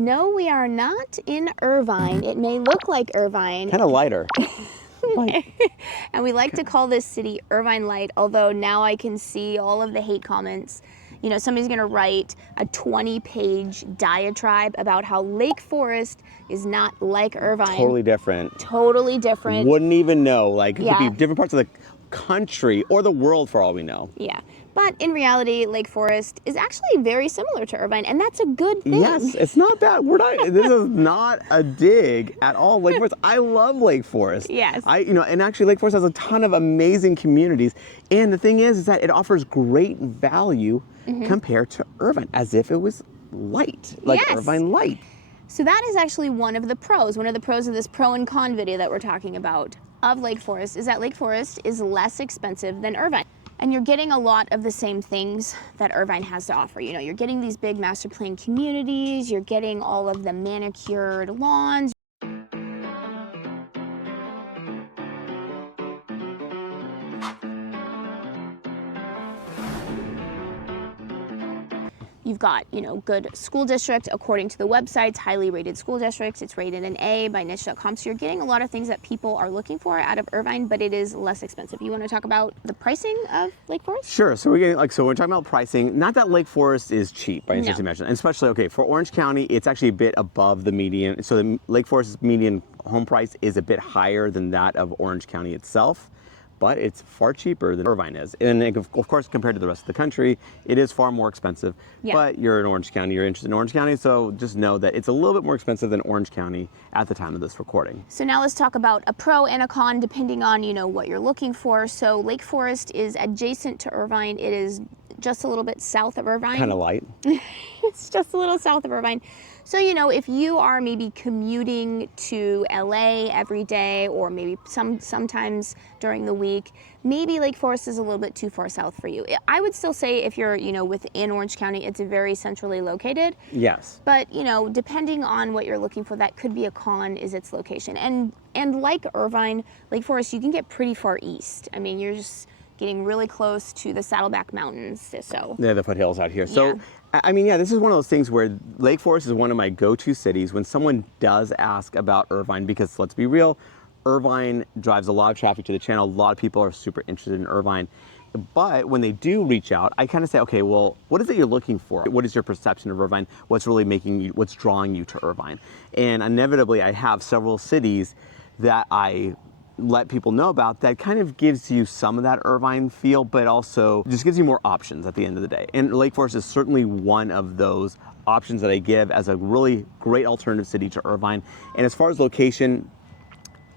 No, we are not in Irvine. It may look like Irvine. Kind of lighter. And we like to call this city Irvine Light, although now I can see all of the hate comments. You know, somebody's gonna write a 20-page diatribe about how Lake Forest is not like Irvine. Totally different. Totally different. Wouldn't even know. Like, it Yeah. could be different parts of the country or the world for all we know. Yeah. But in reality, Lake Forest is actually very similar to Irvine, and that's a good thing. Yes, it's not bad. We're not. This is not a dig at all. Lake Forest. I love Lake Forest. Yes. And actually, Lake Forest has a ton of amazing communities. And the thing is that it offers great value compared to Irvine, as if it was light, like Yes. Irvine Light. So that is actually one of the pros. One of the pros of this pro and con video that we're talking about of Lake Forest is that Lake Forest is less expensive than Irvine. And you're getting a lot of the same things that Irvine has to offer. You know, you're getting these big master plan communities, you're getting all of the manicured lawns. You've got, you know, good school district according to the websites, highly rated school districts. It's rated an A by niche.com. So you're getting a lot of things that people are looking for out of Irvine, but it is less expensive. You want to talk about the pricing of Lake Forest? Sure. So we're getting so we're talking about pricing. Not that Lake Forest is cheap by any stretch of the imagination, and especially for Orange County, it's actually a bit above the median. So the Lake Forest's median home price is a bit higher than that of Orange County itself, but it's far cheaper than Irvine is. And of course, compared to the rest of the country, it is far more expensive. Yeah. But you're in Orange County, you're interested in Orange County, so just know that it's a little bit more expensive than Orange County at the time of this recording. So now let's talk about a pro and a con depending on, you know, what you're looking for. So Lake Forest is adjacent to Irvine. It is just a little bit south of Irvine. Kind of light. It's just a little south of Irvine. So, you know, if you are maybe commuting to LA every day, or maybe sometimes during the week, maybe Lake Forest is a little bit too far south for you. I would still say if you're, you know, within Orange County, it's very centrally located. Yes. But, you know, depending on what you're looking for, that could be a con, is its location. And like Irvine, Lake Forest, you can get pretty far east. I mean, you're just getting really close to the Saddleback Mountains. So they're the foothills out here. So, yeah. I mean, yeah, this is one of those things where Lake Forest is one of my go-to cities when someone does ask about Irvine, because let's be real, Irvine drives a lot of traffic to the channel. A lot of people are super interested in Irvine. But when they do reach out, I kind of say, okay, well, what is it you're looking for? What is your perception of Irvine? What's really what's drawing you to Irvine? And inevitably, I have several cities that I let people know about that kind of gives you some of that Irvine feel, but also just gives you more options at the end of the day. And Lake Forest is certainly one of those options that I give as a really great alternative city to Irvine. And as far as location,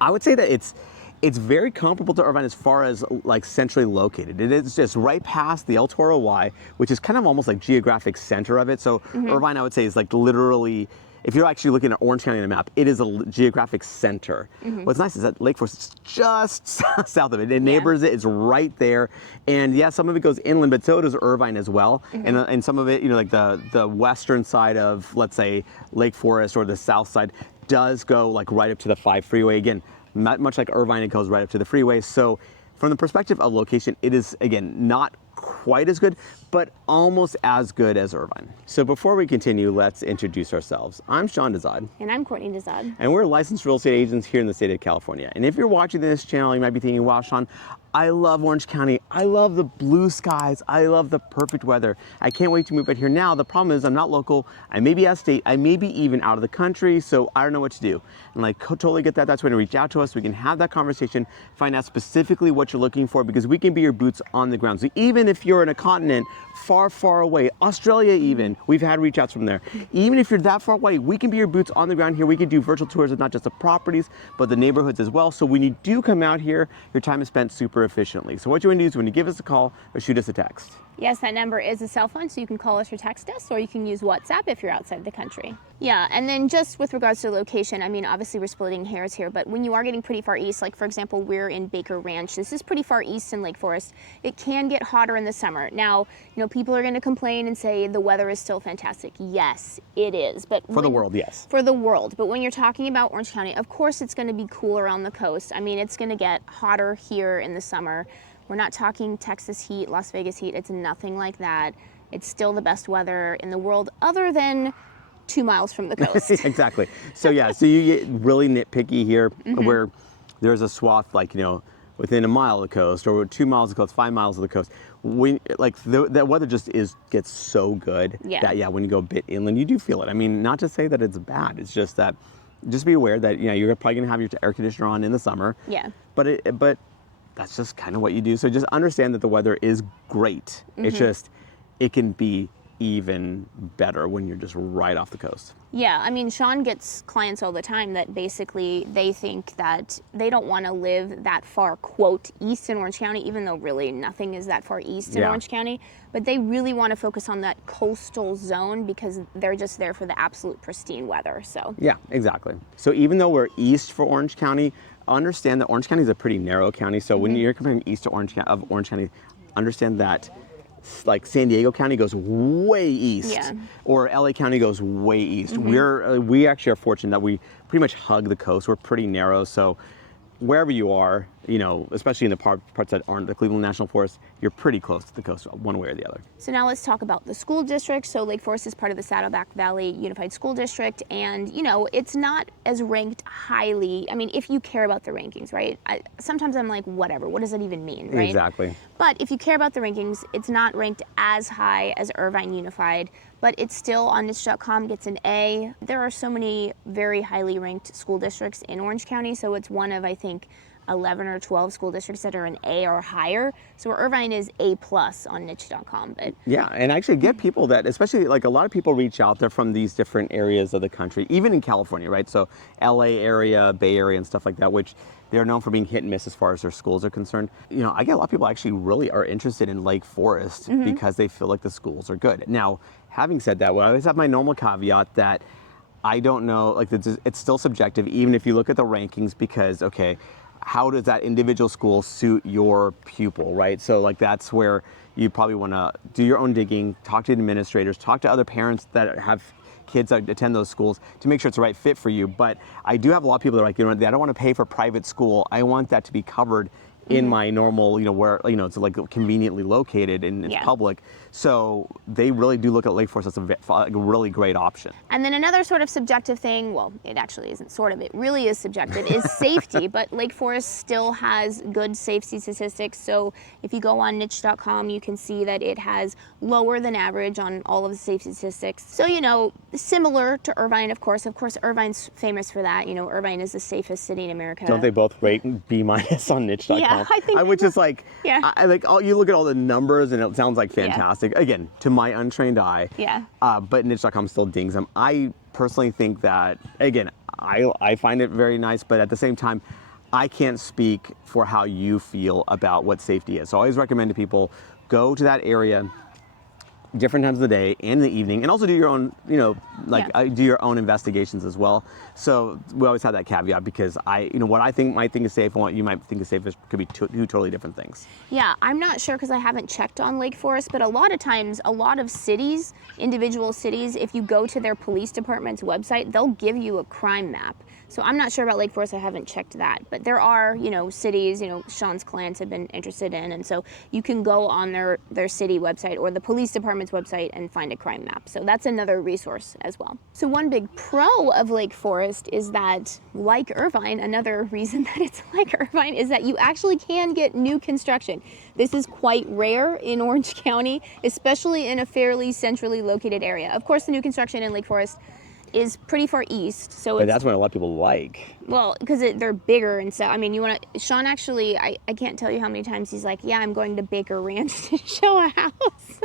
I would say that it's very comparable to Irvine as far as like centrally located. It is just right past the El Toro Y, which is kind of almost like geographic center of it. So Irvine, I would say, is like literally, if you're actually looking at Orange County on a map, it is a geographic center. What's nice is that Lake Forest is just south of it. It neighbors it, it's right there. And yeah, some of it goes inland, but so does Irvine as well. And some of it, you know, like the western side of, let's say, Lake Forest, or the south side does go like right up to the 5 freeway. Again, not much like Irvine, it goes right up to the freeway. So from the perspective of location, it is, again, not quite as good, but almost as good as Irvine. So before we continue, let's introduce ourselves. I'm Sean Dezahd. And I'm Courtney Dezahd. And we're licensed real estate agents here in the state of California. And if you're watching this channel, you might be thinking, wow, Sean, I love Orange County. I love the blue skies. I love the perfect weather. I can't wait to move out here now. The problem is I'm not local. I may be out of state. I may be even out of the country. So I don't know what to do. And like, totally get that. That's when to reach out to us. We can have that conversation, find out specifically what you're looking for, because we can be your boots on the ground. So even if you're in a continent far, far away, Australia even, we've had reach outs from there. Even if you're that far away, we can be your boots on the ground here. We can do virtual tours of not just the properties, but the neighborhoods as well. So when you do come out here, your time is spent super efficiently. So what you want to do is when you give us a call or shoot us a text. Yes, that number is a cell phone, so you can call us or text us, or you can use WhatsApp if you're outside the country. Yeah, and then just with regards to location, I mean, obviously we're splitting hairs here, but when you are getting pretty far east, like for example, we're in Baker Ranch. This is pretty far east in Lake Forest. It can get hotter in the summer. Now, you know, people are going to complain and say the weather is still fantastic. Yes, it is. But for the world, yes. For the world. But when you're talking about Orange County, of course it's going to be cooler on the coast. I mean, it's going to get hotter here in the summer. We're not talking Texas heat, Las Vegas heat. It's nothing like that. It's still the best weather in the world, other than 2 miles from the coast. Exactly. So yeah, so you get really nitpicky here where there's a swath like, within a mile of the coast or 2 miles of the coast, 5 miles of the coast. When like that weather just gets so good that when you go a bit inland, you do feel it. I mean, not to say that it's bad. It's just that just be aware that you're probably gonna have your air conditioner on in the summer. Yeah. But that's just kind of what you do. So just understand that the weather is great. It's just it can be even better when you're just right off the coast. Yeah, I mean, Sean gets clients all the time that basically they think that they don't want to live that far, quote, east in Orange County, even though really nothing is that far east in Orange County. But they really want to focus on that coastal zone because they're just there for the absolute pristine weather. So yeah, exactly. So even though we're east for Orange County, understand that Orange County is a pretty narrow county. So when you're comparing east to Orange County, understand that like San Diego County goes way east, or LA County goes way east. We actually are fortunate that we pretty much hug the coast. We're pretty narrow, so wherever you are, especially in the parts that aren't the Cleveland National Forest, you're pretty close to the coast one way or the other. So now let's talk about the school district. So Lake Forest is part of the Saddleback Valley Unified School District, and it's not as ranked highly. I mean, if you care about the rankings, right? Sometimes I'm like, whatever, what does that even mean, right? Exactly. But if you care about the rankings, it's not ranked as high as Irvine Unified, but it's still on niche.com gets an A. There are so many very highly ranked school districts in Orange County, so it's one of, I think, 11 or 12 school districts that are an A or higher. So Irvine is A+ on niche.com. But yeah, and I actually get people that, especially like a lot of people reach out, they're from these different areas of the country, even in California, right? So LA area, Bay Area and stuff like that, which they're known for being hit and miss as far as their schools are concerned. I get a lot of people actually really are interested in Lake Forest because they feel like the schools are good. Now, having said that, I always have my normal caveat that I don't know, like it's still subjective, even if you look at the rankings, because, okay, how does that individual school suit your pupil, right? So like that's where you probably want to do your own digging, talk to administrators, talk to other parents that have kids that attend those schools to make sure it's the right fit for you. But I do have a lot of people that are like, I don't want to pay for private school. I want that to be covered in my normal, where, it's like conveniently located and it's public. So they really do look at Lake Forest as a really great option. And then another sort of subjective thing, well, it actually isn't sort of, it really is subjective, is safety. But Lake Forest still has good safety statistics. So if you go on niche.com, you can see that it has lower than average on all of the safety statistics. So, similar to Irvine, of course. Of course, Irvine's famous for that. Irvine is the safest city in America. Don't they both rate B- on niche.com? Yeah, I think which is like, yeah. You look at all the numbers and it sounds like fantastic. Again, to my untrained eye. Yeah. But niche.com still dings them. I personally think that, again, I find it very nice, but at the same time, I can't speak for how you feel about what safety is. So I always recommend to people, go to that area different times of the day and in the evening, and also do your own, do your own investigations as well. So we always have that caveat because what I might think is safe and what you might think is safe could be two totally different things. Yeah, I'm not sure because I haven't checked on Lake Forest, but a lot of times, a lot of cities, individual cities, if you go to their police department's website, they'll give you a crime map. So I'm not sure about Lake Forest, I haven't checked that. But there are, cities, Sean's clients have been interested in, and so you can go on their city website or the police department's website and find a crime map. So that's another resource as well. So one big pro of Lake Forest is that, like Irvine, another reason that it's like Irvine is that you actually can get new construction. This is quite rare in Orange County, especially in a fairly centrally located area. Of course, the new construction in Lake Forest is pretty far east, so but that's what a lot of people like. Well, because they're bigger and so. I mean, Sean actually, I can't tell you how many times he's like, yeah, I'm going to Baker Ranch to show a house.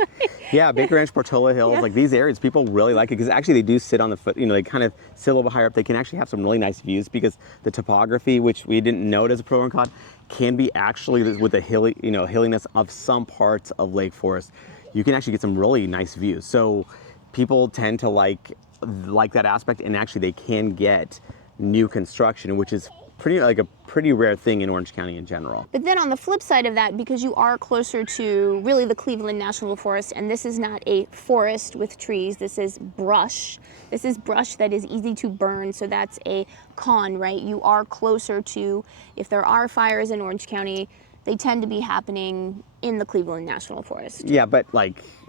Yeah, Baker Ranch, Portola Hills, like these areas, people really like it because actually they do sit on the foot. They kind of sit a little bit higher up. They can actually have some really nice views because the topography, which we didn't note as a pro and con, can be actually with the hilliness of some parts of Lake Forest. You can actually get some really nice views. So people tend to like that aspect, and actually they can get new construction, which is pretty rare thing in Orange County in general. But then on the flip side of that, because you are closer to really the Cleveland National Forest, and this is not a forest with trees, this is brush. This is brush that is easy to burn, so that's a con, right? You are closer to, if there are fires in Orange County, they tend to be happening in the Cleveland National Forest. Yeah, but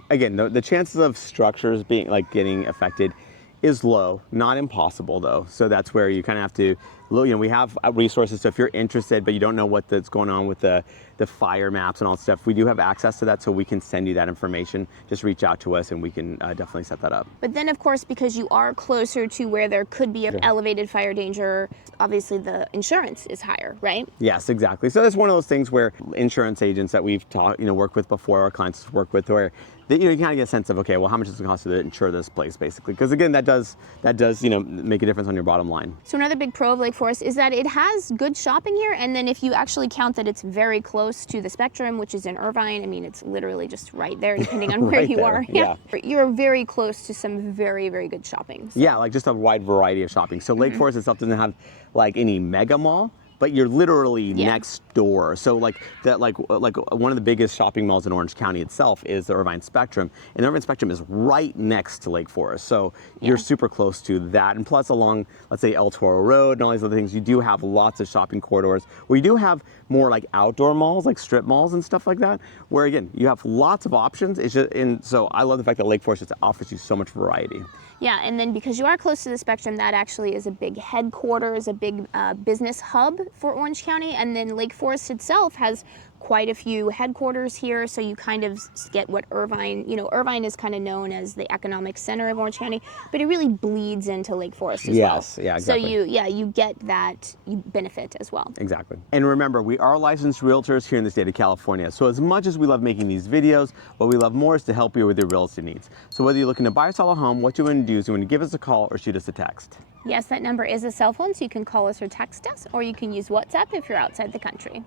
again, the chances of structures being getting affected is low, not impossible though. So that's where you kind of have to, we have resources. So if you're interested, but you don't know what's going on with the fire maps and all that stuff, we do have access to that, so we can send you that information. Just reach out to us and we can definitely set that up. But then of course, because you are closer to where there could be an elevated fire danger, obviously the insurance is higher, right? Yes, exactly. So that's one of those things where insurance agents that we've worked with before, our clients work with, where you kind of get a sense of, okay, well, how much does it cost to insure this place, basically? Because again, that does make a difference on your bottom line. So another big pro of Lake Forest is that it has good shopping here, and then if you actually count that it's very close to the Spectrum, which is in Irvine, I mean, it's literally just right there, depending on where you are. Yeah. You're very close to some very, very good shopping. So. Yeah, like just a wide variety of shopping. So Lake Forest itself doesn't have like any mega mall, but you're literally next door. So like one of the biggest shopping malls in Orange County itself is the Irvine Spectrum, and the Irvine Spectrum is right next to Lake Forest. So you're super close to that, and plus along, let's say, El Toro Road and all these other things, you do have lots of shopping corridors where you do have more like outdoor malls, like strip malls and stuff like that, where again, you have lots of options. It's just, and so I love the fact that Lake Forest just offers you so much variety. Yeah, and then because you are close to the Spectrum, that actually is a big headquarters, a big business hub for Orange County, and then Lake Forest itself has quite a few headquarters here, so you kind of get what Irvine, Irvine is kind of known as the economic center of Orange County, but it really bleeds into Lake Forest as well. Yes, yeah, exactly. So you get that benefit as well. Exactly. And remember, we are licensed realtors here in the state of California. So as much as we love making these videos, what we love more is to help you with your real estate needs. So whether you're looking to buy or sell a home, what you want to do is you want to give us a call or shoot us a text. Yes, that number is a cell phone, so you can call us or text us, or you can use WhatsApp if you're outside the country.